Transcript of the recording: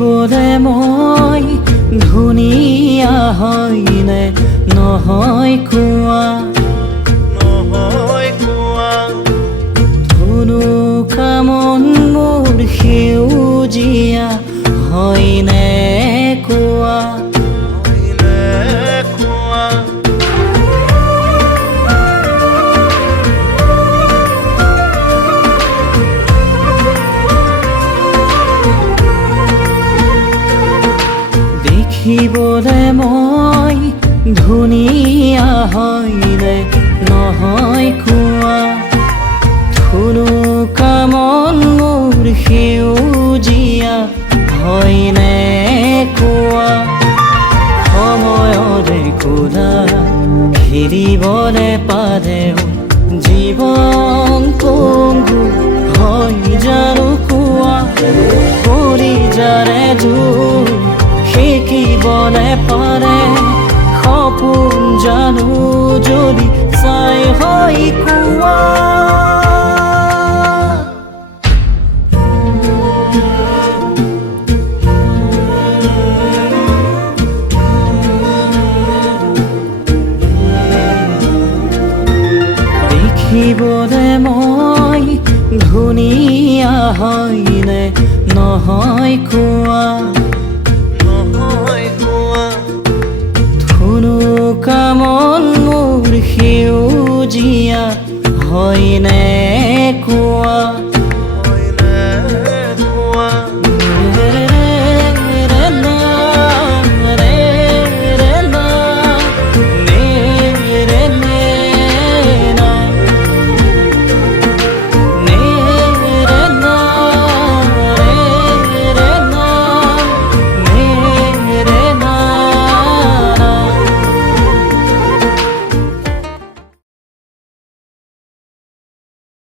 দেখিবলে মই ধুনীয়া হয়নে নহয় কোৱা ধুনুকা মন মোৰ সেউজীয়া হয়নে কোৱা দেখিবলে মই ধুনীয়া হয়নে নহয় কোৱা ধুনুকা মন মোৰ সেউজীয়া হয়নে কোৱা সময়ৰে কোলা ঘেৰিবলে পালেও জীৱন পংগু হয় জানো কোৱা কলিজাৰে জোৰ শিকিবলে পাৰে সপোন জানো যদি চাই হয় কোৱা দেখিবলে মই ধুনীয়া হয়নে নহয় কোৱা ধুনুকা মন মোৰ সেউজীয়া হয়নে